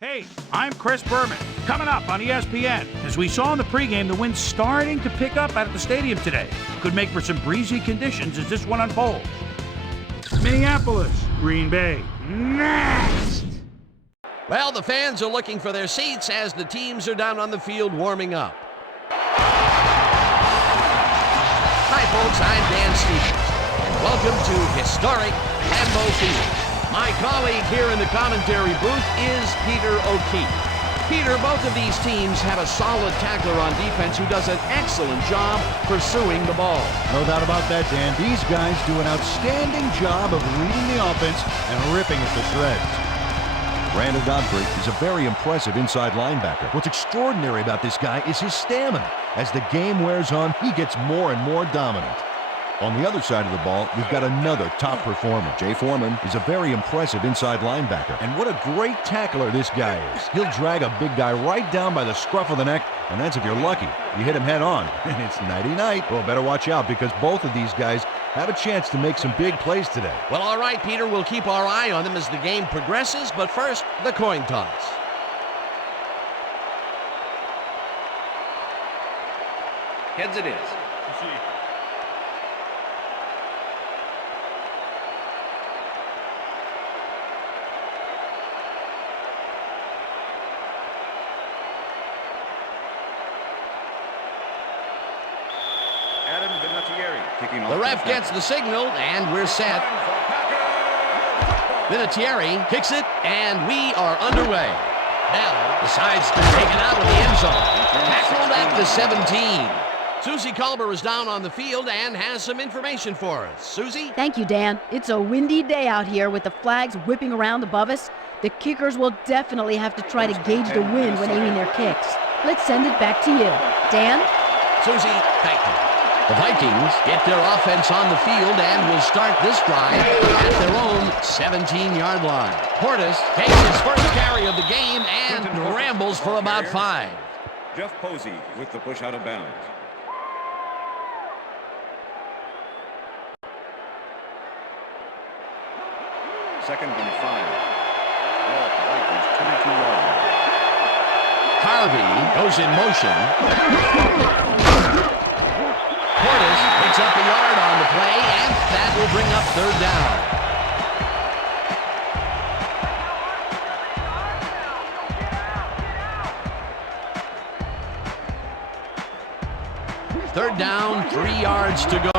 Hey, I'm Chris Berman. Coming up on ESPN. As we saw in the pregame, the wind's starting to pick up out at the stadium today. Could make for some breezy conditions as this one unfolds. Minneapolis, Green Bay, next! Well, the fans are looking for their seats as the teams are down on the field warming up. Hi, folks. I'm Dan Stevens. Welcome to historic Lambeau Field. My colleague here in the commentary booth is Peter O'Keefe. Peter, both of these teams have a solid tackler on defense who does an excellent job pursuing the ball. No doubt about that, Dan. These guys do an outstanding job of reading the offense and ripping it to shreds. Randall Godfrey is a very impressive inside linebacker. What's extraordinary about this guy is his stamina. As the game wears on, he gets more and more dominant. On the other side of the ball, we've got another top performer. Jay Foreman is a very impressive inside linebacker. And what a great tackler this guy is. He'll drag a big guy right down by the scruff of the neck, and that's if you're lucky. You hit him head on, and it's nighty-night. Well, better watch out because both of these guys have a chance to make some big plays today. Well, all right, Peter, we'll keep our eye on them as the game progresses, but first, the coin toss. Heads it is. The ref gets the signal, and we're set. Vinatieri kicks it, and we are underway. Bell decides to take it out of the end zone. Tackled at the 17. Susie Culber is down on the field and has some information for us. Susie? Thank you, Dan. It's a windy day out here with the flags whipping around above us. The kickers will definitely have to try to gauge the wind when aiming their kicks. Let's send it back to you. Dan? Susie, thank you. The Vikings get their offense on the field and will start this drive at their own 17-yard line. Portis takes his first carry of the game and rambles for about 5. Jeff Posey with the push out of bounds. Second and 5. Ball at the Vikings 22-yard line. Harvey goes in motion. Portis picks up a yard on the play, and that will bring up third down. Third down, 3 yards to go.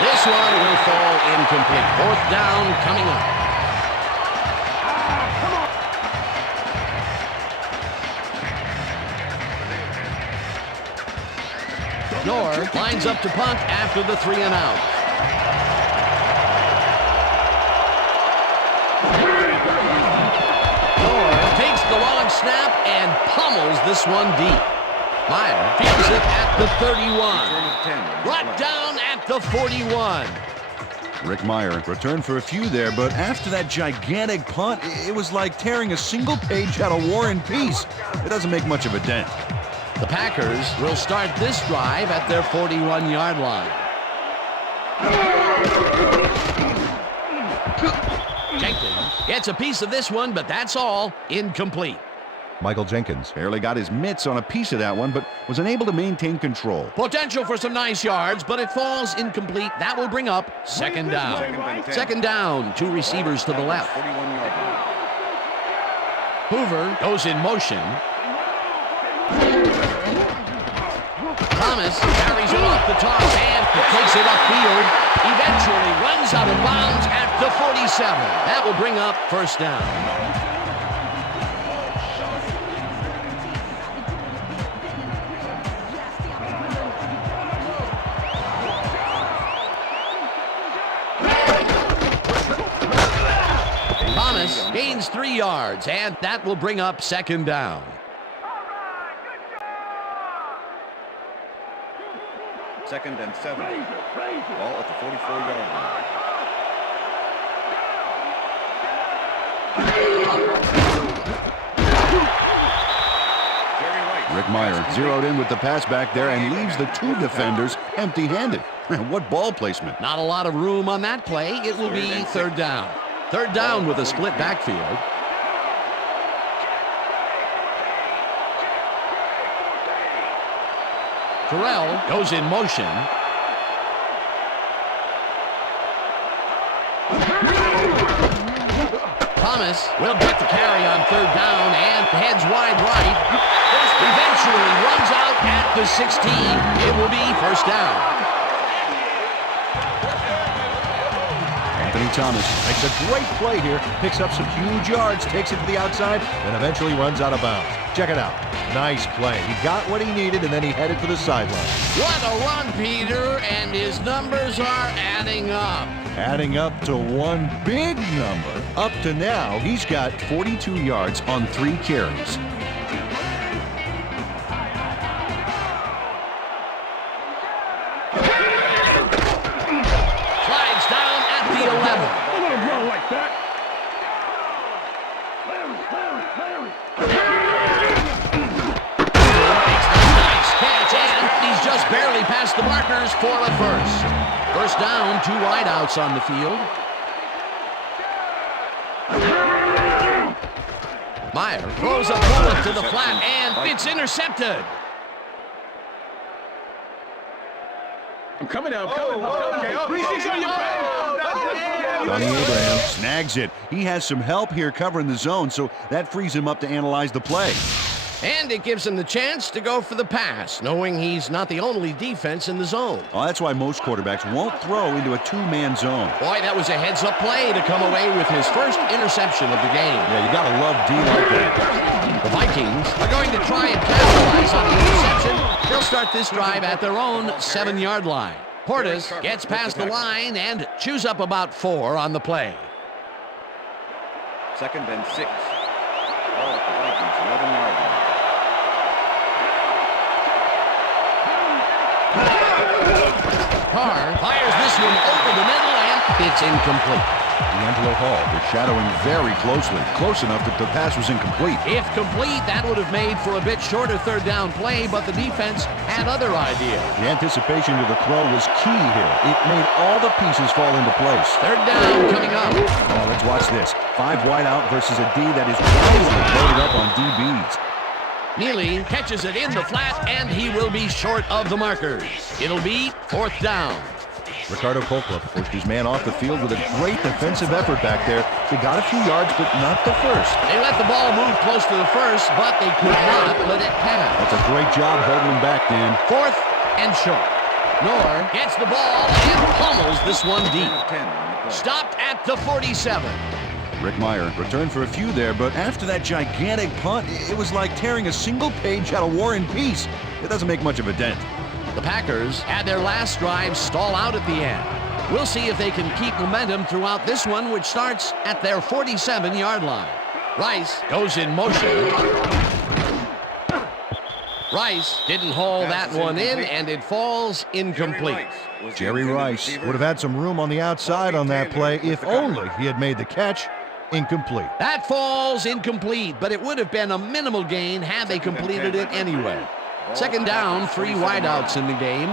This one will fall incomplete. Fourth down coming up. Nor lines up to punt after the 3 and out. Nor takes the long snap and pummels this one deep. Meyer fields it at the 31. Brought down at the 41. Rick Meyer returned for a few there, but after that gigantic punt, it was like tearing a single page out of War and Peace. It doesn't make much of a dent. The Packers will start this drive at their 41-yard line. Jenkins gets a piece of this one, but that's all. Incomplete. Michael Jenkins barely got his mitts on a piece of that one, but was unable to maintain control. Potential for some nice yards, but it falls incomplete. That will bring up second down. Second down, 2 receivers to the left. Hoover goes in motion. Thomas carries it off the toss and takes it upfield. Eventually runs out of bounds at the 47. That will bring up first down. Thomas gains 3 yards, and that will bring up second down. Second and 7. Ball at the 44-yard line. Jerry White Rick Meyer zeroed in with the pass back there and leaves the two defenders empty-handed. What ball placement. Not a lot of room on that play. It will be third down. Third down with a split backfield. Terrell goes in motion. Thomas will get the carry on third down and heads wide right. Eventually runs out at the 16. It will be first down. Anthony Thomas makes a great play here, picks up some huge yards, takes it to the outside, and eventually runs out of bounds. Check it out. Nice play. He got what he needed, and then he headed for the sideline. What a run, Peter, and his numbers are adding up. Adding up to one big number. Up to now, he's got 42 yards on 3 carries. Past the markers for a first. First down, 2 wideouts on the field. Meyer throws a bullet to the flat, and it's intercepted. I'm coming out. Johnny Abraham snags it. He has some help here covering the zone, so that frees him up to analyze the play. And it gives him the chance to go for the pass, knowing he's not the only defense in the zone. Oh, that's why most quarterbacks won't throw into a 2-man zone. Boy, that was a heads-up play to come away with his first interception of the game. Yeah, you gotta love D like that. The Vikings are going to try and capitalize on the interception. They'll start this drive at their own 7-yard line. Portis gets past the line and chews up about 4 on the play. 2nd and 6. Ball at the Vikings 11-yard line. Carr fires this one over the middle, and it's incomplete. D'Angelo Hall was shadowing very closely, close enough that the pass was incomplete. If complete, that would have made for a bit shorter third down play, but the defense had other ideas. The anticipation to the throw was key here. It made all the pieces fall into place. Third down coming up. Oh, let's watch this. 5 wide out versus a D that is wisely loaded up on DBs. Neely catches it in the flat, and he will be short of the markers. It'll be fourth down. Ricardo Colclough pushed his man off the field with a great defensive effort back there. They got a few yards, but not the first. They let the ball move close to the first, but they could not let it pass. That's a great job holding him back, Dan. Fourth and short. Noor gets the ball and pummels this one deep. Stopped at the 47. Rick Meyer returned for a few there, but after that gigantic punt, it was like tearing a single page out of War and Peace. It doesn't make much of a dent. The Packers had their last drive stall out at the end. We'll see if they can keep momentum throughout this one, which starts at their 47-yard line. Rice goes in motion. Rice didn't haul that one in, and it falls incomplete. Jerry Rice would have had some room on the outside on that play if only he had made the catch. Incomplete. That falls incomplete, but it would have been a minimal gain had they completed it anyway. Second down, 3 wideouts in the game.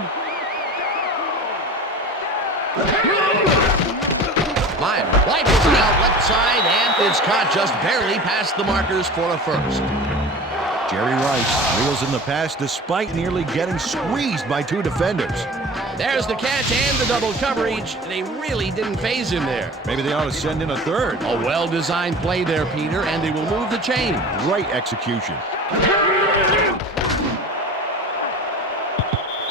Meyer rifles it out left side, and it's caught just barely past the markers for a first. Jerry Rice reels in the pass despite nearly getting squeezed by 2 defenders. There's the catch and the double coverage. They really didn't phase him there. Maybe they ought to send in a third. A well-designed play there, Peter, and they will move the chain. Great execution.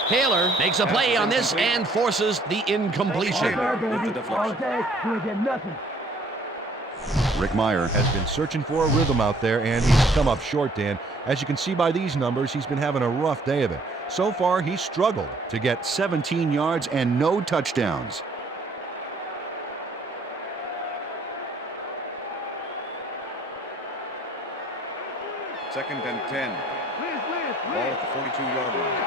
Taylor makes a play on this and forces the incompletion. Rick Meyer has been searching for a rhythm out there, and he's come up short, Dan. As you can see by these numbers, he's been having a rough day of it. So far, he's struggled to get 17 yards and no touchdowns. Second and 10. Ball at the 42-yard line.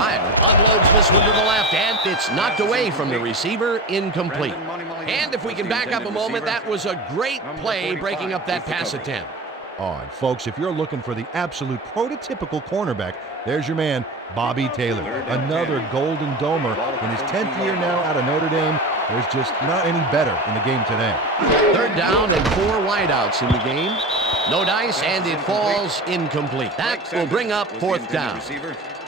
Meyer unloads this one to the left, and it's knocked away from the receiver, incomplete. And if we can back up a moment, that was a great play breaking up that pass attempt. Oh, and folks, if you're looking for the absolute prototypical cornerback, there's your man, Bobby Taylor. Another Golden Domer. In his 10th year now out of Notre Dame, there's just not any better in the game today. Third down and 4 wideouts in the game. No dice, and it falls incomplete. That will bring up 4th down.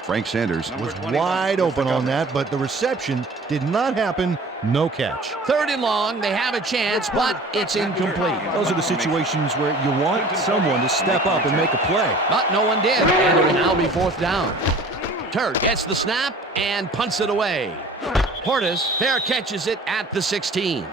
Frank Sanders was wide open on that, but the reception did not happen. No catch. 3rd and long. They have a chance, but it's incomplete. Those are the situations where you want someone to step up and make a play. But no one did, and it will now be 4th down. Turk gets the snap and punts it away. Portis fair catches it at the 16.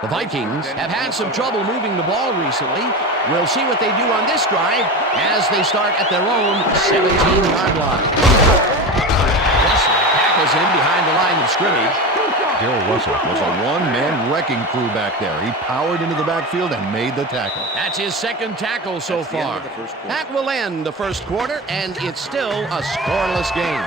The Vikings have had some trouble moving the ball recently. We'll see what they do on this drive as they start at their own 17-yard line. Russell tackles him behind the line of scrimmage. Bill Russell was a one-man wrecking crew back there. He powered into the backfield and made the tackle. That's his 2nd tackle so far. That will end the first quarter, and it's still a scoreless game.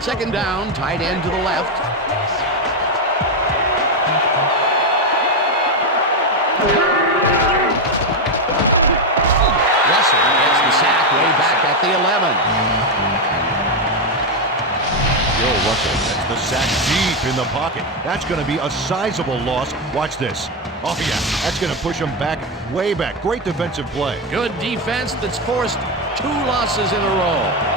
Second down, tight end to the left. Russell gets the sack way back at the 11. Bill Russell gets the sack deep in the pocket. That's going to be a sizable loss. Watch this. Oh, yeah, that's going to push him back, way back. Great defensive play. Good defense that's forced 2 losses in a row.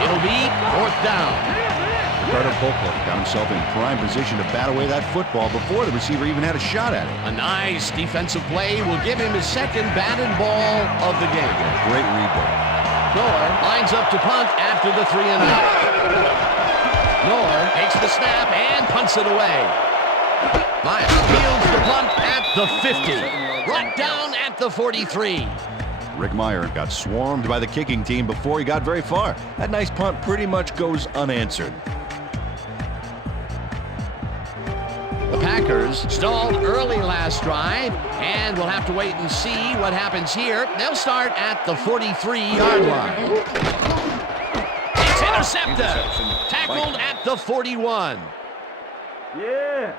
It'll be 4th down. Carter Polk got himself in prime position to bat away that football before the receiver even had a shot at it. A nice defensive play will give him his 2nd batted ball of the game. Great read there. Noor lines up to punt after the 3 and out. Noor takes the snap and punts it away. Meyer fields the punt at the 50. Brought down at the 43. Rick Meyer got swarmed by the kicking team before he got very far. That nice punt pretty much goes unanswered. The Packers stalled early last drive, and we'll have to wait and see what happens here. They'll start at the 43-yard line. It's intercepted. Tackled at the 41. Yeah.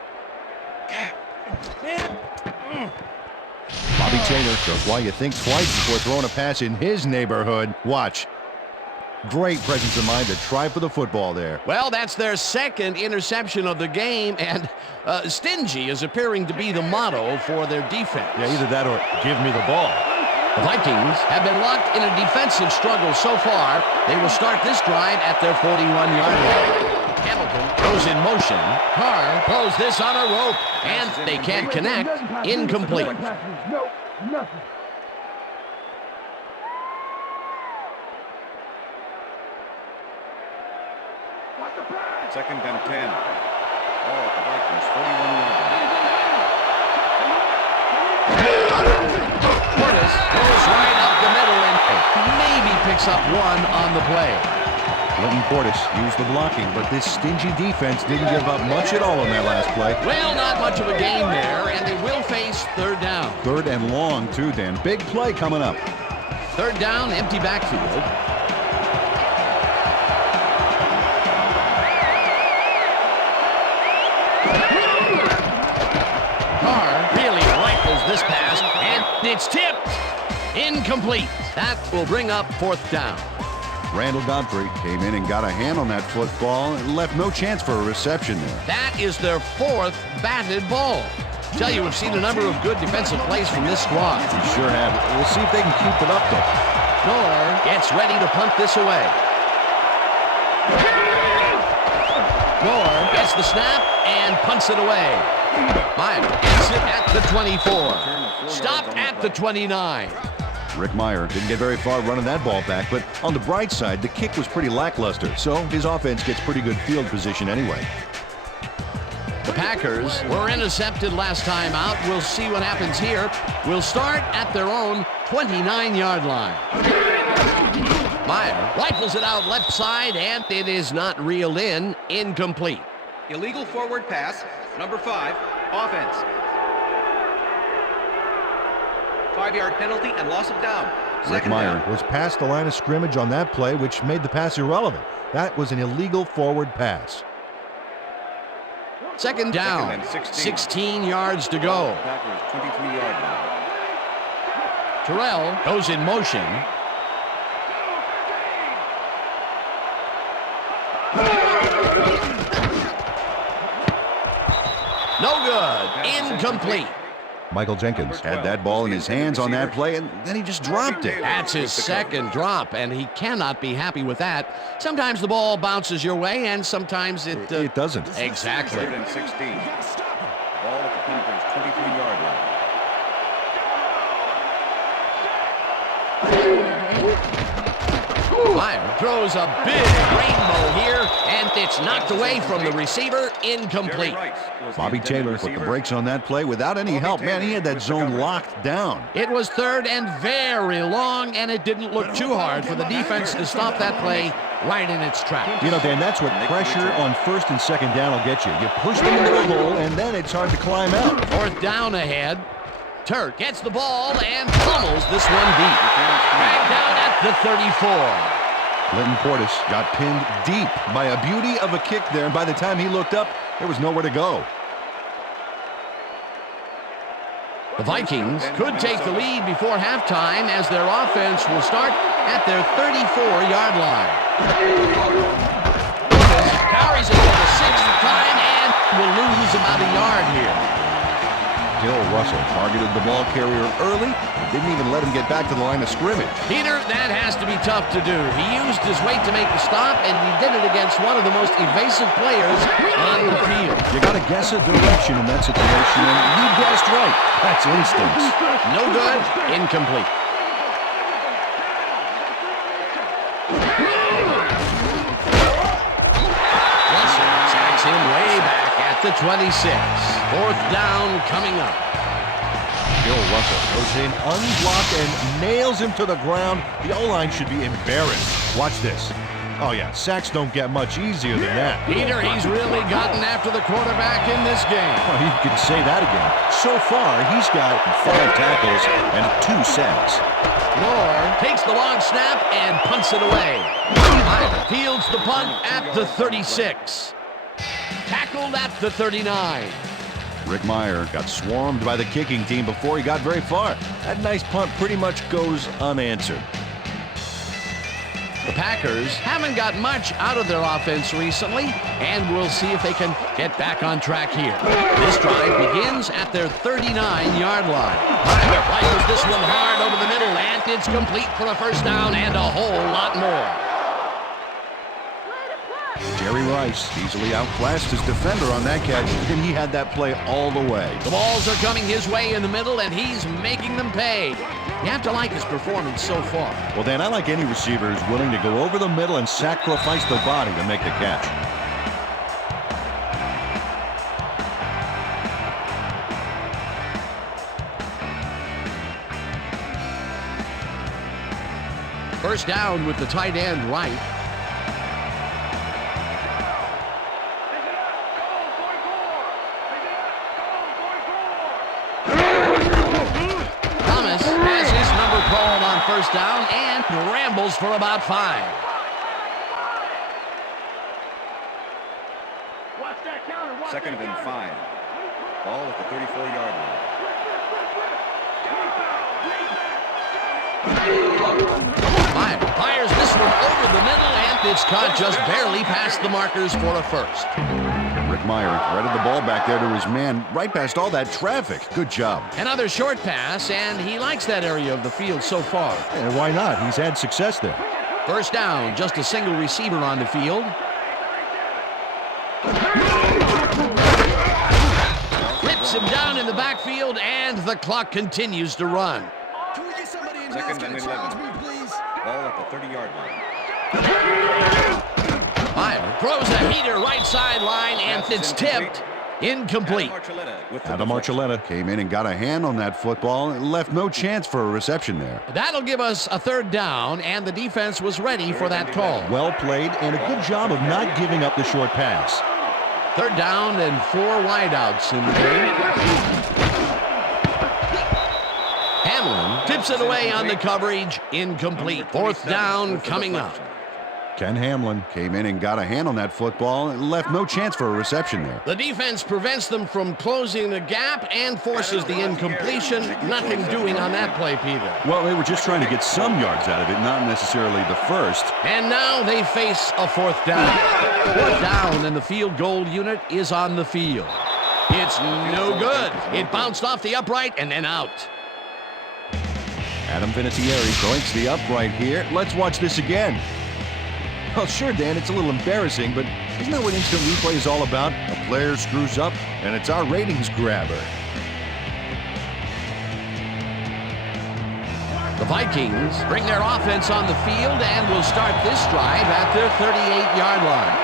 Bobby Taylor shows why you think twice before throwing a pass in his neighborhood. Watch. Great presence of mind to try for the football there. Well, that's their 2nd interception of the game, and stingy is appearing to be the motto for their defense. Yeah, either that or give me the ball. The Vikings have been locked in a defensive struggle so far. They will start this drive at their 41-yard line. Hamilton goes in motion. Carr throws this on a rope, and they can't connect. Incomplete. No, nothing. Second and 10. Ball at the Vikings, 41 yards. Portis goes right up the middle and maybe picks up 1 on the play. Clinton Portis used the blocking, but this stingy defense didn't give up much at all on that last play. Well, not much of a gain there, and they will face 3rd down. 3rd and long, too, Dan. Big play coming up. 3rd down, empty backfield. Carr really rifles this pass, and it's tipped. Incomplete. That will bring up 4th down. Randall Godfrey came in and got a hand on that football and left no chance for a reception there. That is their 4th batted ball. Tell you, we've seen a number of good defensive plays from this squad. We sure have. We'll see if they can keep it up, though. Noor gets ready to punt this away. Noor gets the snap and punts it away. Meyer gets it at the 24. Stopped at the 29. Rick Meyer didn't get very far running that ball back, but on the bright side, the kick was pretty lackluster, so his offense gets pretty good field position anyway. The Packers were intercepted last time out. We'll see what happens here. We'll start at their own 29-yard line. Meyer rifles it out left side, and it is not reeled in. Incomplete. Illegal forward pass, number 5, offense. 5-yard penalty and loss of down. Rick Meyer was past the line of scrimmage on that play, which made the pass irrelevant. That was an illegal forward pass. Second down, 16 yards to go. Packers 23-yard line. Terrell goes in motion. No good. Incomplete. Michael Jenkins had that ball in his hands on that play, and then he just dropped it. That's his second drop, and he cannot be happy with that. Sometimes the ball bounces your way, and sometimes it doesn't. Exactly. 3rd and 16. Ball at the Packers 23-yard line. Meyer throws a big rainbow here, and it's knocked away from the receiver. Incomplete. Bobby Taylor put the brakes on that play without any help. Man, he had that zone locked down. It was 3rd and very long, and it didn't look too hard for the defense to stop that play right in its tracks. You know, Dan, that's what pressure on 1st and 2nd down will get you. You push them into the hole, and then it's hard to climb out. 4th down ahead. Turk gets the ball and pummels this one deep. Back down at the 34. Linton Portis got pinned deep by a beauty of a kick there, and by the time he looked up, there was nowhere to go. The Vikings could take the lead before halftime as their offense will start at their 34-yard line. Carries it for the 6th time and will lose about a yard here. Bill Russell targeted the ball carrier early, didn't even let him get back to the line of scrimmage. Peter, that has to be tough to do. He used his weight to make the stop, and he did it against one of the most evasive players on the field. You got to guess a direction in that situation, and he guessed right. That's instincts. No good. Incomplete. Russell sacks him way back at the 26. 4th down coming up. Bill Russell goes in unblocked and nails him to the ground. The O-line should be embarrassed. Watch this. Oh, yeah, sacks don't get much easier than that. Peter, he's really gotten after the quarterback in this game. Well, you can say that again. So far, he's got 5 tackles and 2 sacks. Moore takes the long snap and punts it away. Meyer fields the punt at the 36. Tackled at the 39. Rick Meyer got swarmed by the kicking team before he got very far. That nice punt pretty much goes unanswered. The Packers haven't got much out of their offense recently, and we'll see if they can get back on track here. This drive begins at their 39-yard line. Meyer rifles this one hard over the middle, and it's complete for a 1st down and a whole lot more. Jerry Rice easily outclassed his defender on that catch, and he had that play all the way. The balls are coming his way in the middle, and he's making them pay. You have to like his performance so far. Well, Dan, I like any receiver who's willing to go over the middle and sacrifice their body to make the catch. First down with the tight end right. Thomas has his number called on 1st down and rambles for about 5. Second and 5. Ball at the 34-yard line. Meyer fires this one over the middle, and it's caught just barely past the markers for a 1st. Rick Meyer threaded the ball back there to his man right past all that traffic. Good job. Another short pass, and he likes that area of the field so far. And why not? He's had success there. 1st down, just a single receiver on the field. Rips him down in the backfield, and the clock continues to run. Can we get somebody in Second and 11. Ball at the 30-yard line. Meyer throws a heater right sideline, and it's tipped. Incomplete. Adam Archuleta came in and got a hand on that football and left no chance for a reception there. That'll give us a third down, and the defense was ready for that call. Well played and a good job of not giving up the short pass. Third down and 4 wideouts in the game. Hamlin tips it away on the coverage. Incomplete. Fourth down coming up. Ken Hamlin came in and got a hand on that football and left no chance for a reception there. The defense prevents them from closing the gap and forces the incompletion. Nothing doing on that play, Peter. Well, they were just trying to get some yards out of it, not necessarily the first. And now they face a fourth down. Fourth down, and the field goal unit is on the field. It's no good. It bounced off the upright and then out. Adam Vinatieri breaks the upright here. Let's watch this again. Well, sure, Dan, it's a little embarrassing, but isn't that what instant replay is all about? A player screws up, and it's our ratings grabber. The Vikings bring their offense on the field and will start this drive at their 38-yard line.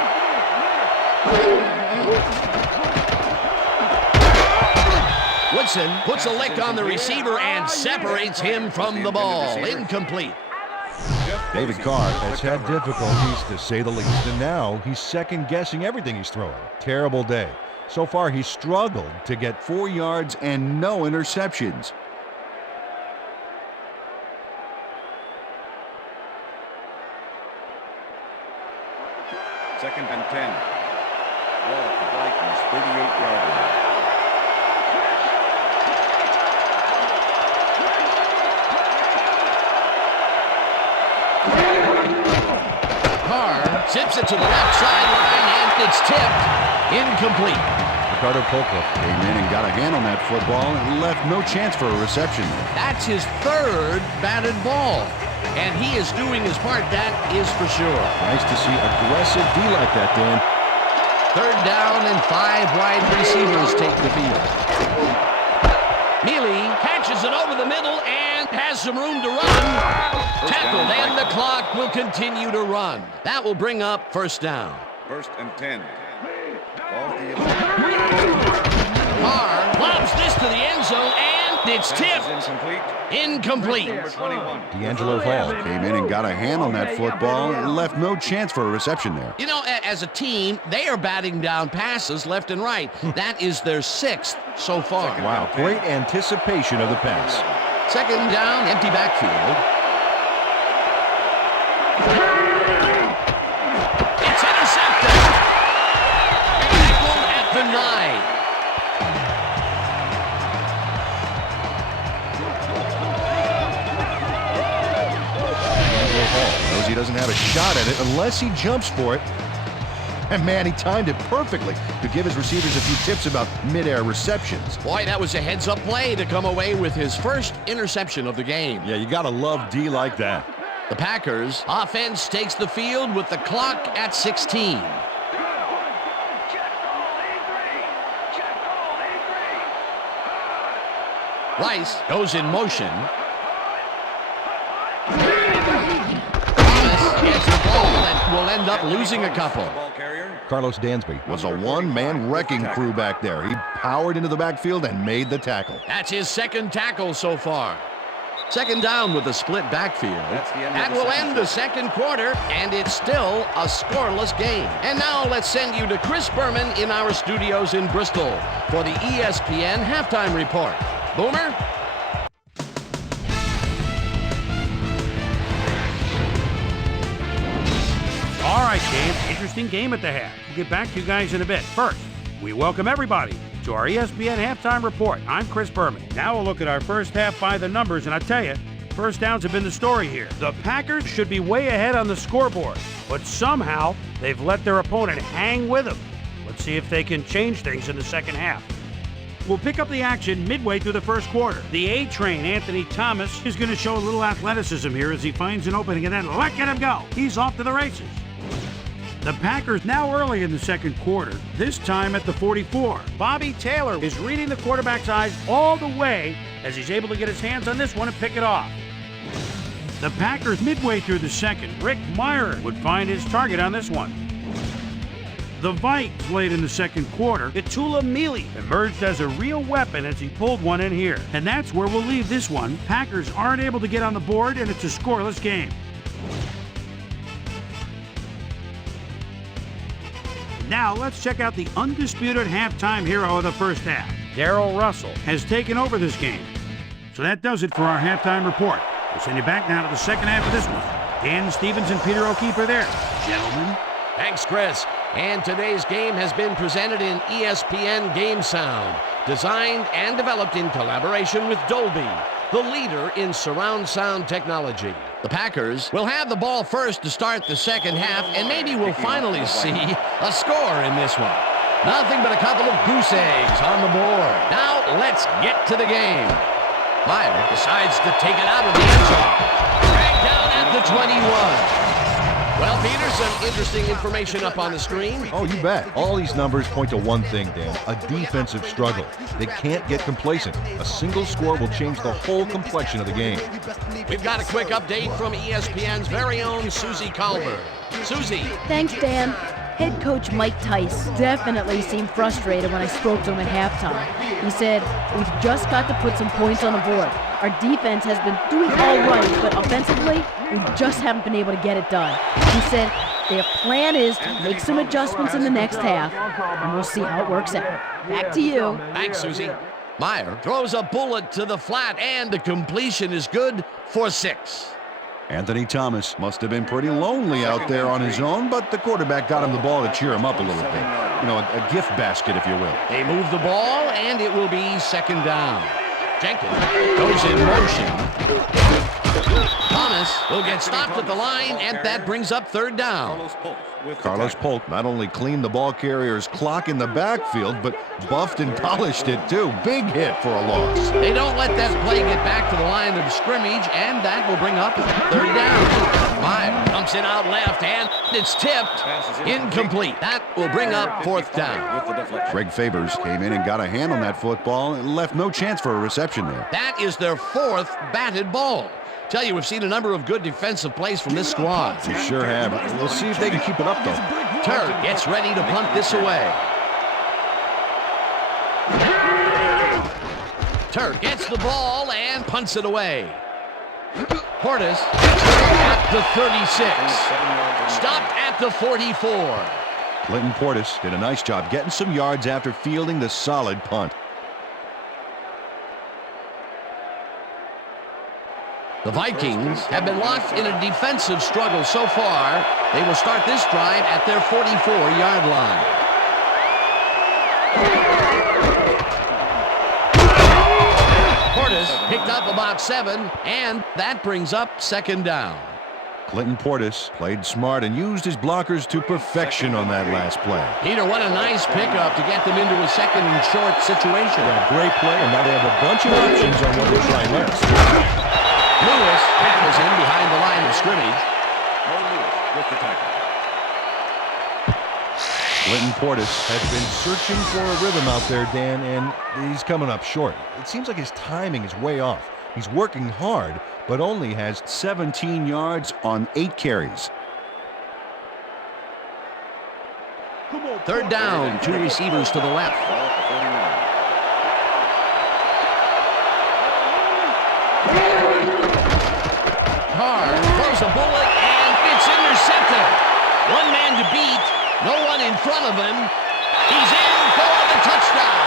Woodson puts a lick on the receiver and separates him from the ball. Incomplete. David Carr has had difficulties, to say the least, and now he's second-guessing everything he's throwing. Terrible day. So far, he's struggled to get 4 yards and no interceptions. Second and 10. Ball at the Vikings 38-yard line. Zips it to the left sideline, and it's tipped. Incomplete. Ricardo Polka came in and got a hand on that football and left no chance for a reception. That's his third batted ball, and he is doing his part, that is for sure. Nice to see aggressive D like that, Dan. Third down and 5 wide receivers take the field. Mealy catches it over the middle and has some room to run. Tackled, and the clock will continue to run. That will bring up first down. First and 10. Ball at the 11. Carr lobs this to the end zone, and it's tipped. Incomplete. Number 21. D'Angelo Hall came in and got a hand on that football and left no chance for a reception there. You know, as a team, they are batting down passes left and right. That is their 6th so far. Wow, great anticipation of the pass. Second down, empty backfield. It's intercepted. Tackled at the 9. Hall knows he doesn't have a shot at it unless he jumps for it. And man, he timed it perfectly to give his receivers a few tips about mid-air receptions. Boy, that was a heads-up play to come away with his first interception of the game. Yeah, you gotta love D like that. The Packers offense takes the field with the clock at 16. Rice goes in motion. Thomas gets the ball and will end up losing a couple. Carlos Dansby was a one-man wrecking crew back there. He powered into the backfield and made the tackle. That's his second tackle so far. Second down with a split backfield. That will end the second quarter, and it's still a scoreless game. And now let's send you to Chris Berman in our studios in Bristol for the ESPN Halftime Report. Boomer? All right, James, interesting game at the half. We'll get back to you guys in a bit. First, we welcome everybody to our ESPN Halftime Report. I'm Chris Berman. Now we'll look at our first half by the numbers, and I tell you, first downs have been the story here. The Packers should be way ahead on the scoreboard, but somehow they've let their opponent hang with them. Let's see if they can change things in the second half. We'll pick up the action midway through the first quarter. The A-Train, Anthony Thomas, is going to show a little athleticism here as he finds an opening and then let him go. He's off to the races. The Packers now early in the second quarter, this time at the 44. Bobby Taylor is reading the quarterback's eyes all the way as he's able to get his hands on this one and pick it off. The Packers midway through the second. Rick Meyer would find his target on this one. The Vikings late in the second quarter. Itula Mealy emerged as a real weapon as he pulled one in here. And that's where we'll leave this one. Packers aren't able to get on the board, and it's a scoreless game. Now let's check out the undisputed halftime hero of the first half. Darrell Russell has taken over this game. So that does it for our halftime report. We'll send you back now to the second half of this one. Dan Stevens and Peter O'Keefe are there. Gentlemen. Thanks, Chris. And today's game has been presented in ESPN Game Sound, designed and developed in collaboration with Dolby, the leader in surround sound technology. The Packers will have the ball first to start the second half, and maybe we'll finally see a score in this one. Nothing but a couple of goose eggs on the board. Now let's get to the game. Meyer decides to take it out of the end zone. Dragged down at the 21. Well, Peter, some interesting information up on the screen. Oh, you bet. All these numbers point to one thing, Dan, a defensive struggle. They can't get complacent. A single score will change the whole complexion of the game. We've got a quick update from ESPN's very own Susie Colbert. Susie. Thanks, Dan. Head coach Mike Tice definitely seemed frustrated when I spoke to him at halftime. He said, "We've just got to put some points on the board. Our defense has been doing all right, but offensively, we just haven't been able to get it done." He said, "Their plan is to make some adjustments in the next half, and we'll see how it works out." Back to you. Thanks, Susie. Meyer throws a bullet to the flat, and the completion is good for 6. Anthony Thomas must have been pretty lonely out there on his own, but the quarterback got him the ball to cheer him up a little bit. You know, a gift basket, if you will. They move the ball, and it will be second down. Jenkins goes in motion. Thomas will get stopped at the line, and that brings up third down. Carlos Polk not only cleaned the ball carrier's clock in the backfield, but buffed and polished it too. Big hit for a loss. They don't let that play get back to the line of scrimmage, and that will bring up third down. Meyer dumps it out left, and it's tipped. Incomplete. That will bring up fourth down. Greg Favors came in and got a hand on that football and left no chance for a reception there. That is their 4th batted ball. Tell you, we've seen a number of good defensive plays from this squad. We sure have. We'll see if they can keep it up, though. Turk gets ready to punt this away. Turk gets the ball and punts it away. Portis at the 36. Stopped at the 44. Clinton Portis did a nice job getting some yards after fielding the solid punt. The Vikings have been locked in a defensive struggle so far. They will start this drive at their 44-yard line. Portis picked up about 7, and that brings up second down. Clinton Portis played smart and used his blockers to perfection on that last play. Peter, what a nice pickup to get them into a second and short situation. Yeah, great play, and now they have a bunch of options on what to try next. Lewis tackles in behind the line of scrimmage. With the tackle. Clinton Portis has been searching for a rhythm out there, Dan, and he's coming up short. It seems like his timing is way off. He's working hard, but only has 17 yards on 8 carries. Third down, 2 receivers to the left. Carr throws a bullet, and it's intercepted. One man to beat, no one in front of him. He's in for the touchdown.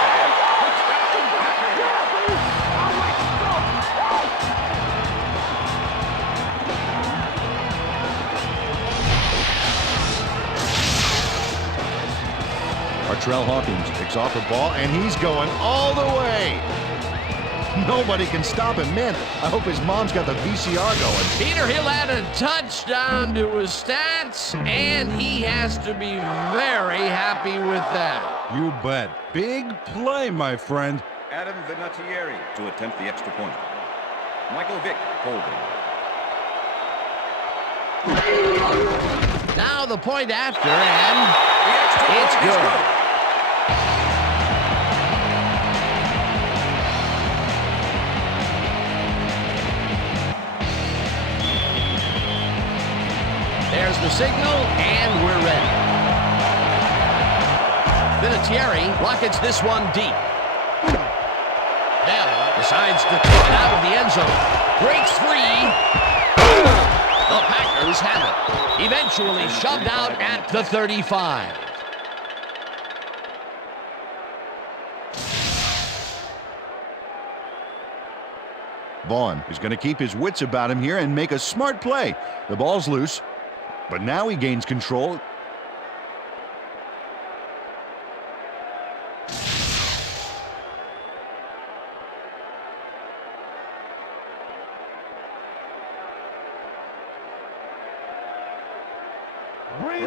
Artrell Hawkins picks off the ball, and he's going all the way. Nobody can stop him. Man, I hope his mom's got the VCR going. Peter, he'll add a touchdown to his stats, and he has to be very happy with that. You bet. Big play, my friend. Adam Vinatieri to attempt the extra point. Michael Vick holding. Now the point after, and it's good. There's the signal, and we're ready. Vinatieri rockets this one deep. Bell decides to take it out of the end zone. Breaks free. The Packers have it. Eventually shoved out at the 35. Vaughn is going to keep his wits about him here and make a smart play. The ball's loose, but now he gains control.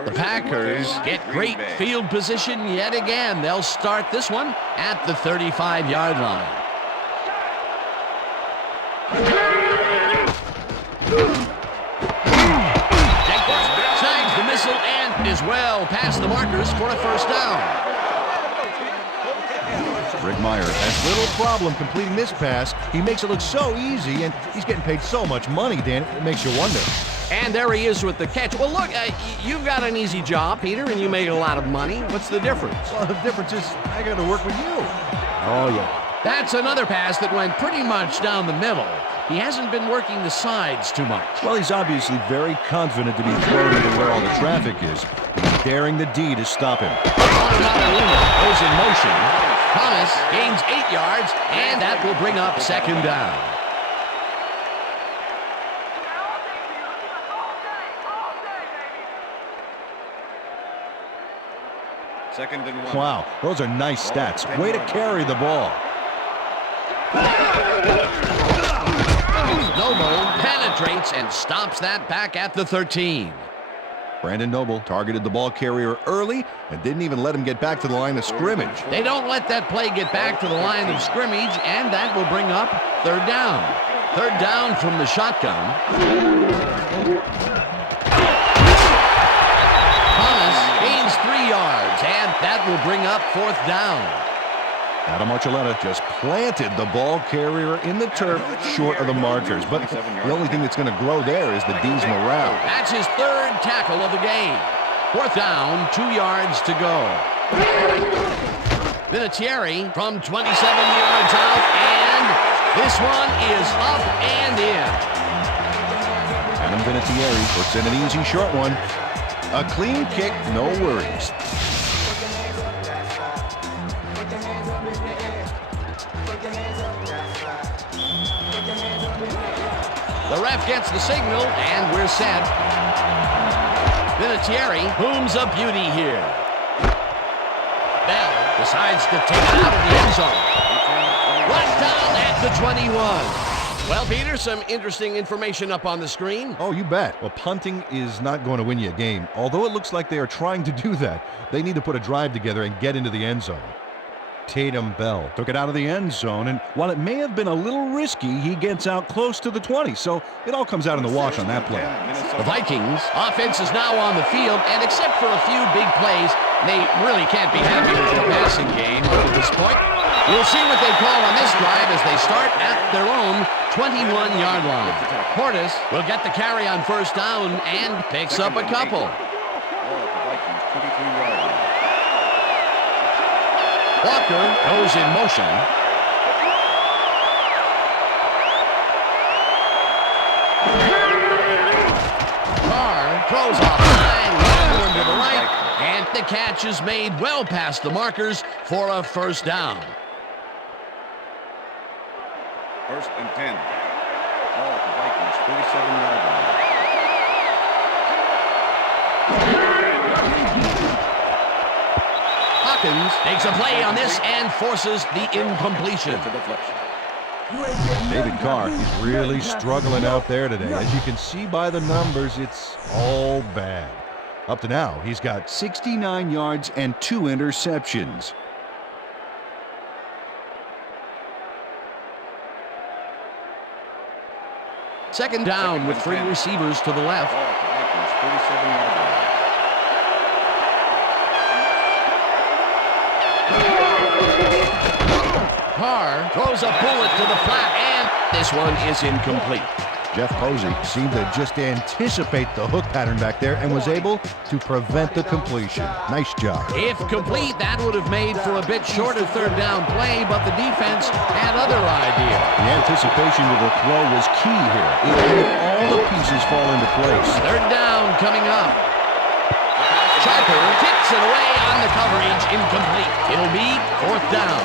The Packers get great field position yet again. They'll start this one at the 35-yard line. Snags the missile and is well past the markers for a first down. Rick Meyer has little problem completing this pass. He makes it look so easy, and he's getting paid so much money, Dan, it makes you wonder. And there he is with the catch. Well, look, you've got an easy job, Peter, and you make a lot of money. What's the difference? Well, the difference is I got to work with you. Oh, yeah. That's another pass that went pretty much down the middle. He hasn't been working the sides too much. Well, he's obviously very confident to be thrown into where all the traffic is. He's daring the D to stop him. Goes in motion. Thomas gains 8 yards, and that will bring up second down. Second and 1. Wow, those are nice stats. Way to carry the ball. Noble penetrates and stops that back at the 13. Brandon Noble targeted the ball carrier early and didn't even let him get back to the line of scrimmage. They don't let that play get back to the line of scrimmage, and that will bring up third down. Third down from the shotgun. Thomas gains 3 yards, and that will bring up fourth down. Adam Archuleta just planted the ball carrier in the turf short of the markers. But the only thing that's going to grow there is the D's morale. That's his third tackle of the game. Fourth down, 2 yards to go. Vinatieri from 27 yards out, and this one is up and in. Adam Vinatieri puts in an easy short one. A clean kick, no worries. The ref gets the signal, and we're set. Vinatieri booms a beauty here. Bell decides to take it out of the end zone. Right down at the 21. Well, Peter, some interesting information up on the screen. Oh, you bet. Well, punting is not going to win you a game. Although it looks like they are trying to do that, they need to put a drive together and get into the end zone. Tatum Bell took it out of the end zone, and while it may have been a little risky, he gets out close to the 20, so it all comes out in the wash on that play. The Vikings offense is now on the field, and except for a few big plays, they really can't be happy with their passing game up to this point. We'll see what they call on this drive as they start at their own 21-yard line. Portis will get the carry on first down and picks up a couple. Walker goes in motion. Carr throws a high one to the right, and the catch is made well past the markers for a first down. First and 10. Ball at the Vikings, 37-yard line. Hawkins makes a play on this and forces the incompletion. David Carr is really struggling out there today. As you can see by the numbers, it's all bad. Up to now, he's got 69 yards and 2 interceptions. Second down with 3 receivers to the left. Ball at the Vikings, 37-yard line. Carr throws a bullet to the flat, and this one is incomplete. Jeff Posey seemed to just anticipate the hook pattern back there and was able to prevent the completion. Nice job. If complete, that would have made for a bit shorter third down play, but the defense had other ideas. The anticipation of the throw was key here. It made all the pieces fall into place. Third down coming up. Sharper tips it away on the coverage, incomplete. It'll be fourth down.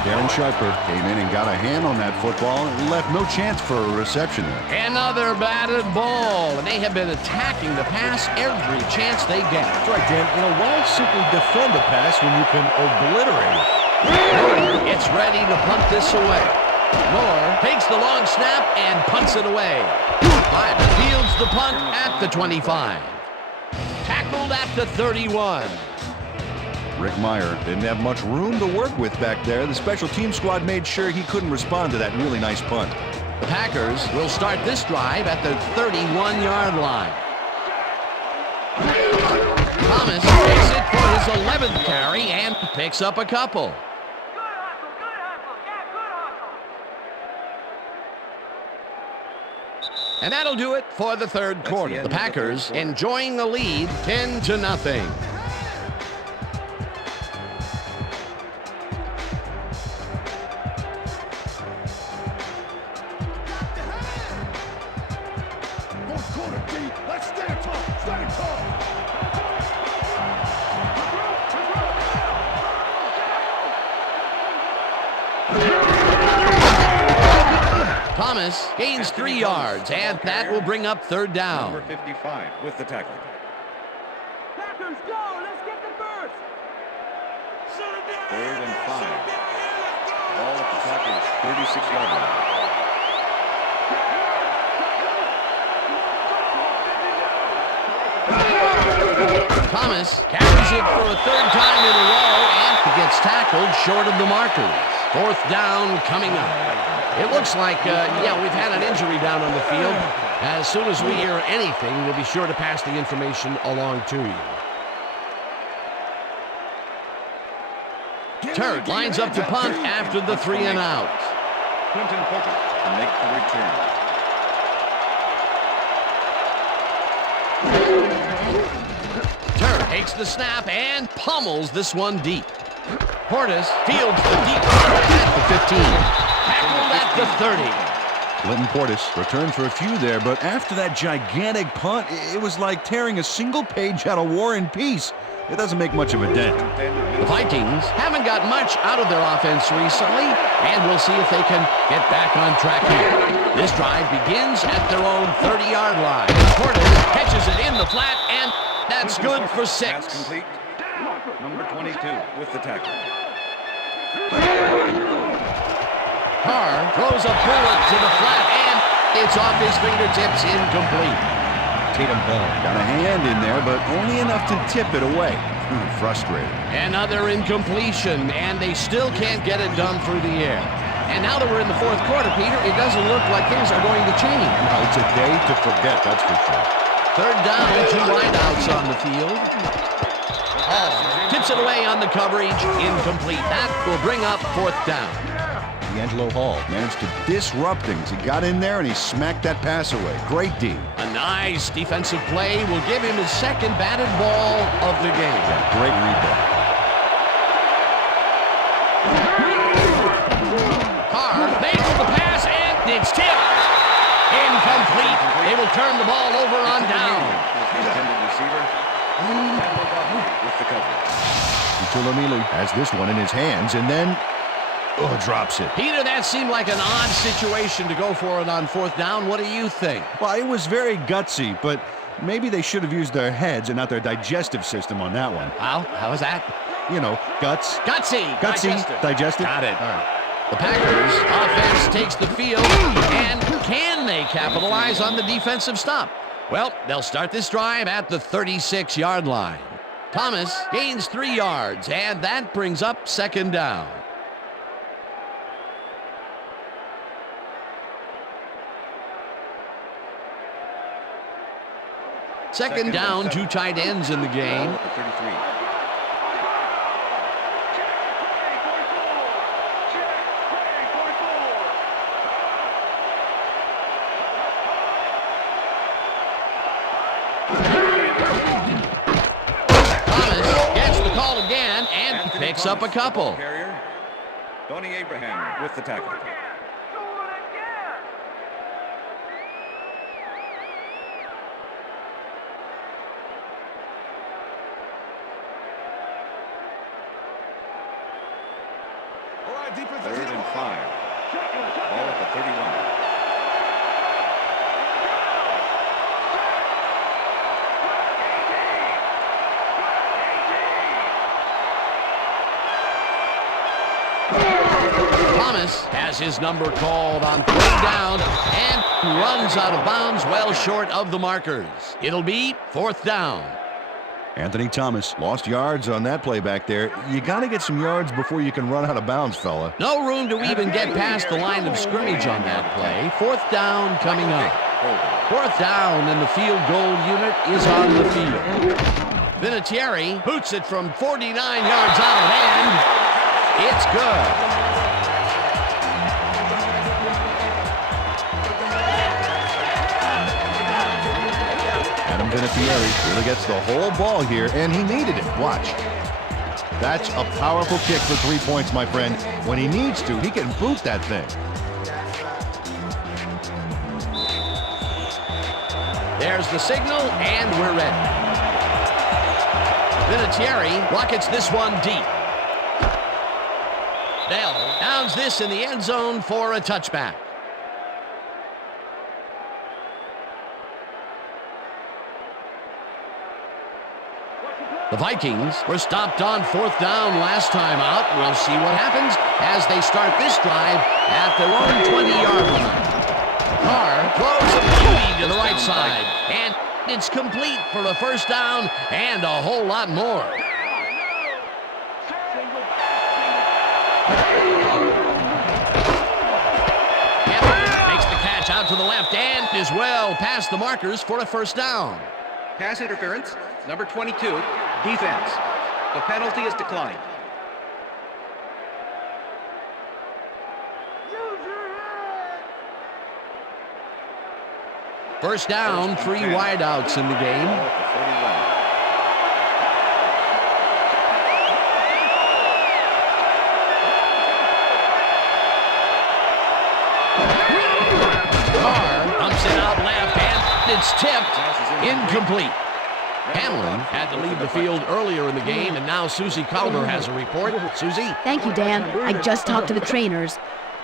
Darren Sharper came in and got a hand on that football and left no chance for a reception there. Another batted ball, and they have been attacking the pass every chance they get. That's right, Dan. You know, why simply defend the pass when you can obliterate it? It's ready to punt this away. Moore takes the long snap and punts it away. Fields the punt at the 25. Tackled at the 31. Rick Meyer didn't have much room to work with back there. The special team squad made sure he couldn't respond to that really nice punt. The Packers will start this drive at the 31-yard line. Thomas takes it for his 11th carry and picks up a couple. And that'll do it for the third quarter. The Packers enjoying the lead 10-0. Thomas gains 3 yards, and that will bring up third down. Number 55 with the tackle. Packers, go! Let's get the first! Third and 5. Ball at the Packers' 36-yard line. Thomas carries it for a third time in a row, and he gets tackled short of the markers. Fourth down coming up. It looks like, we've had an injury down on the field. As soon as we hear anything, we'll be sure to pass the information along to you. Turk lines up to punt after the 3 and out. Quinton Porter to make the return. Turk takes the snap and pummels this one deep. Portis fields the deep at the 15. Tackled at the 30. Clinton Portis returned for a few there, but after that gigantic punt, it was like tearing a single page out of War and Peace. It doesn't make much of a dent. The Vikings haven't got much out of their offense recently, and we'll see if they can get back on track here. This drive begins at their own 30-yard line. Portis catches it in the flat, and that's good for 6. Pass complete. Number 22 with the tackle. Carr throws a bullet to the flat, and it's off his fingertips, incomplete. Tatum Bell got a hand in there, but only enough to tip it away. Frustrating. Another incompletion, and they still can't get it done through the air. And now that we're in the fourth quarter, Peter, it doesn't look like things are going to change. No, it's a day to forget, that's for sure. Third down, 2 wideouts on the field. Tips it away on the coverage, incomplete. That will bring up fourth down. D'Angelo Hall managed to disrupt things. He got in there and he smacked that pass away. Great D. A nice defensive play will give him his second batted ball of the game. Yeah, great read there. Carr makes the pass, and it's tipped. Incomplete. They will turn the ball over on down. The intended receiver. With the coverage. Tulamili has this one in his hands and then drops it. Peter, that seemed like an odd situation to go for it on fourth down. What do you think? Well, it was very gutsy, but maybe they should have used their heads and not their digestive system on that one. How is that? You know, guts. Gutsy. Digestive. Got it. All right. The Packers offense takes the field, and can they capitalize on the defensive stop? Well, they'll start this drive at the 36-yard line. Thomas gains 3 yards, and that brings up second down. Second down, 2 tight ends in the game. 33. picks up a couple. Carrier, Donnie Abraham with the tackle. Third and 5. Ball at the 31. Thomas has his number called on 3rd down and runs out of bounds well short of the markers. It'll be 4th down. Anthony Thomas lost yards on that play back there. You got to get some yards before you can run out of bounds, fella. No room to even get past the line of scrimmage on that play. 4th down coming up. 4th down, and the field goal unit is on the field. Vinatieri boots it from 49 yards out, and it's good. Vinatieri really gets the whole ball here, and he needed it. Watch. That's a powerful kick for 3 points, my friend. When he needs to, he can boot that thing. There's the signal, and we're ready. Vinatieri rockets this one deep. Bell downs this in the end zone for a touchback. The Vikings were stopped on 4th down last time out. We'll see what happens as they start this drive at their own 20-yard line. Carr throws a beauty to the right side, and it's complete for a 1st down and a whole lot more. Makes the catch out to the left and is well past the markers for a 1st down. Pass interference, number 22, defense. The penalty is declined. First down, 3 wideouts in the game. Carr dumps it out left, and it's tipped. Incomplete. Hamlin had to leave the field earlier in the game, and now Susie Calder has a report. Susie? Thank you, Dan. I just talked to the trainers,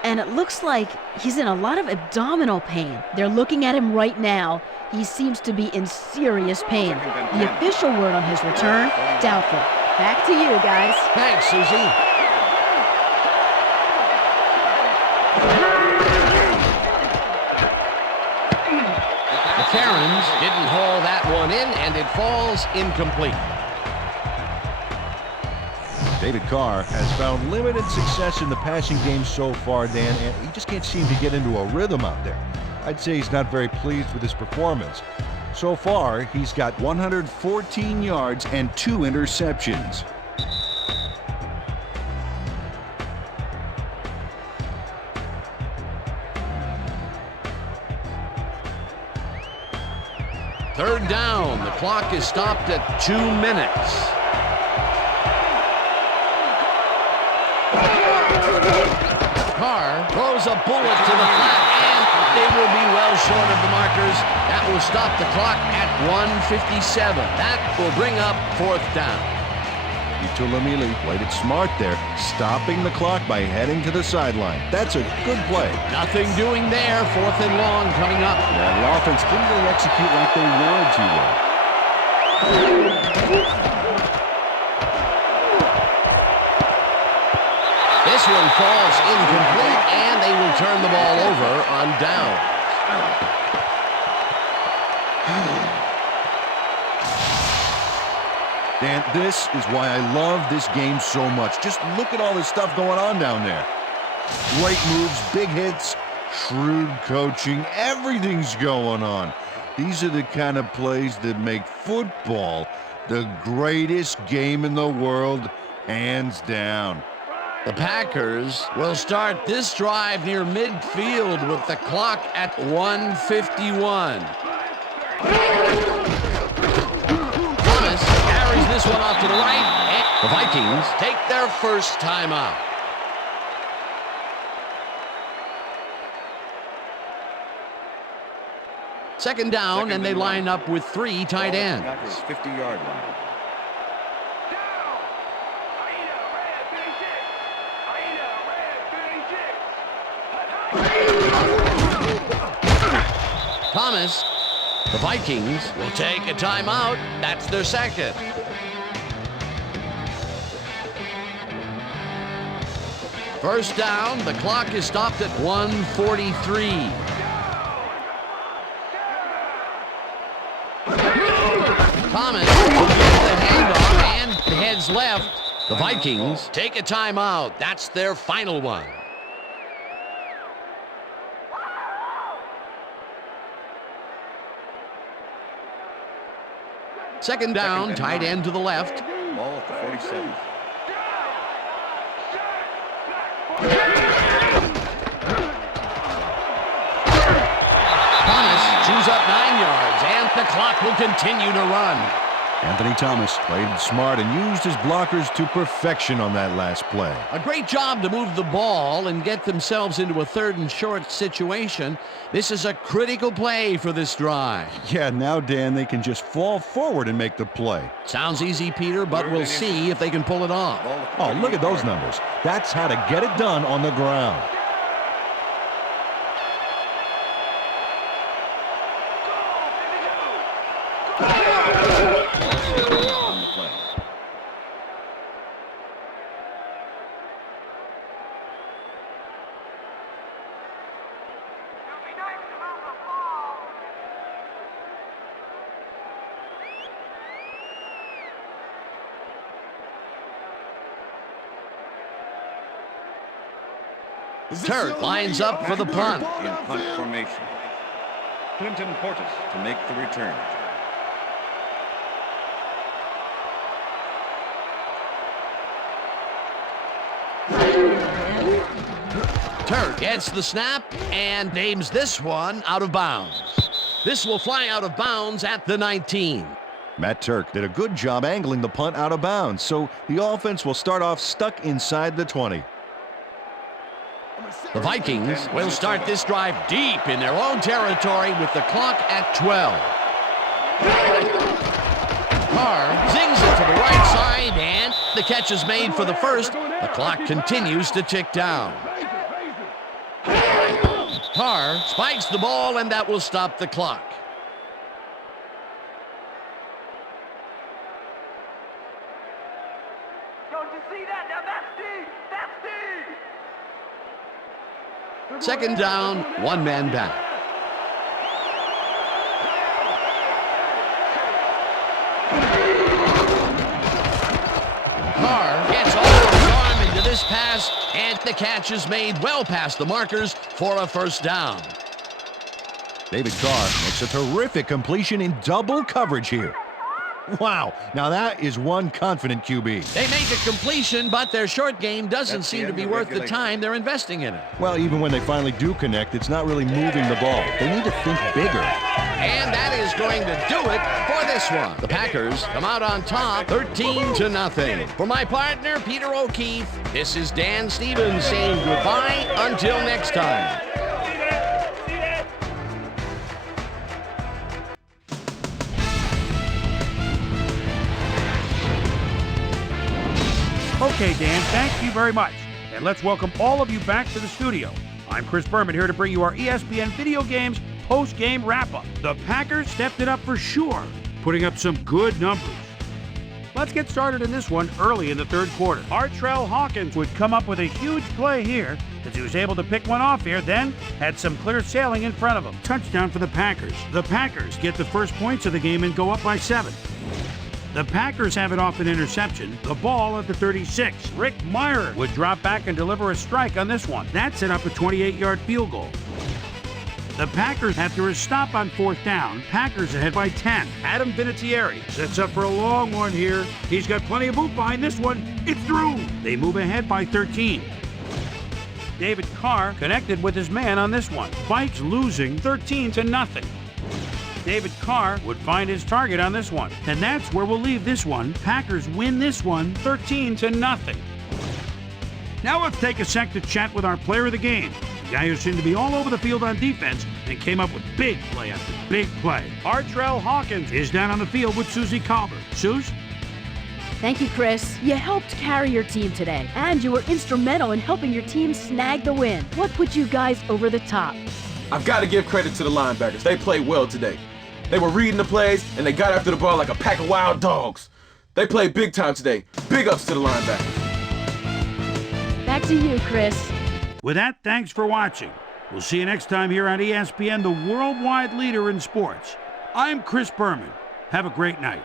and it looks like he's in a lot of abdominal pain. They're looking at him right now. He seems to be in serious pain. The official word on his return, doubtful. Back to you, guys. Thanks, Susie. The Karens didn't haul that one in, and it falls incomplete. David Carr has found limited success in the passing game so far, Dan, and he just can't seem to get into a rhythm out there. I'd say he's not very pleased with his performance. So far, he's got 114 yards and 2 interceptions. Third down. The clock is stopped at 2 minutes. Carr throws a bullet to the flat, and they will be well short of the markers. That will stop the clock at 1:57. That will bring up 4th down. Tulamili played it smart there, stopping the clock by heading to the sideline. That's a good play. Nothing doing there. 4th and long coming up. Yeah, the offense didn't really execute like they wanted to well. This one falls incomplete, and they will turn the ball over on down. Dan, this is why I love this game so much. Just look at all this stuff going on down there. Great moves, big hits, shrewd coaching, everything's going on. These are the kind of plays that make football the greatest game in the world, hands down. The Packers will start this drive near midfield with the clock at 1:51. Thomas carries this one off to the right. The The Vikings take their first timeout. Second down, and they line up with 3 tight ends. 50-yard line. Thomas, the Vikings will take a timeout. That's their second. First down, the clock is stopped at 1:43. Thomas will get the handoff and heads left. The Vikings take a timeout. That's their final one. Second down, tight end to the left. Ball at the 47. Thomas chews up 9 yards, and the clock will continue to run. Anthony Thomas played smart and used his blockers to perfection on that last play. A great job to move the ball and get themselves into a 3rd and short situation. This is a critical play for this drive. Yeah, now, Dan, they can just fall forward and make the play. Sounds easy, Peter, but we'll see if they can pull it off. Oh, look at those numbers. That's how to get it done on the ground. On the play. Turk lines up for the punt. In punt formation. Clinton Portis to make the return. Turk gets the snap and aims this one out of bounds. This will fly out of bounds at the 19. Matt Turk did a good job angling the punt out of bounds, so the offense will start off stuck inside the 20. The Vikings will start this drive deep in their own territory with the clock at 12. Carr zings it to the right side, and the catch is made for the first. The clock continues to tick down. Carr spikes the ball, and that will stop the clock. Don't you see that? Now that's deep. That's deep. Second down, 1 man back. Carr gets all of his arm into this pass, and the catch is made well past the markers for a first down. David Carr makes a terrific completion in double coverage here. Wow, now that is one confident QB. They make a completion, but their short game doesn't seem to be worth the time they're investing in it. Well, even when they finally do connect, it's not really moving the ball. They need to think bigger. And that is going to do it for this one. The Packers come out on top, 13-0. For my partner, Peter O'Keefe, this is Dan Stevens saying goodbye until next time. Okay, Dan, thank you very much. And let's welcome all of you back to the studio. I'm Chris Berman here to bring you our ESPN Video Games post-game wrap-up. The Packers stepped it up for sure, putting up some good numbers. Let's get started in this one early in the 3rd quarter. Artrell Hawkins would come up with a huge play here as he was able to pick one off here, then had some clear sailing in front of him. Touchdown for the Packers. The Packers get the first points of the game and go up by 7. The Packers have it off an interception. The ball at the 36. Rick Meyer would drop back and deliver a strike on this one. That set up a 28-yard field goal. The Packers, after a stop on 4th down, Packers ahead by 10. Adam Vinatieri sets up for a long one here. He's got plenty of boot behind this one. It's through. They move ahead by 13. David Carr connected with his man on this one. Vikes losing 13-0. David Carr would find his target on this one. And that's where we'll leave this one. Packers win this one 13-0. Now let's take a sec to chat with our player of the game. The guy who seemed to be all over the field on defense and came up with big play after big play. Artrell Hawkins is down on the field with Susie Colbert. Suze? Thank you, Chris. You helped carry your team today, and you were instrumental in helping your team snag the win. What put you guys over the top? I've got to give credit to the linebackers. They played well today. They were reading the plays, and they got after the ball like a pack of wild dogs. They played big time today. Big ups to the linebackers. Back to you, Chris. With that, thanks for watching. We'll see you next time here on ESPN, the worldwide leader in sports. I'm Chris Berman. Have a great night.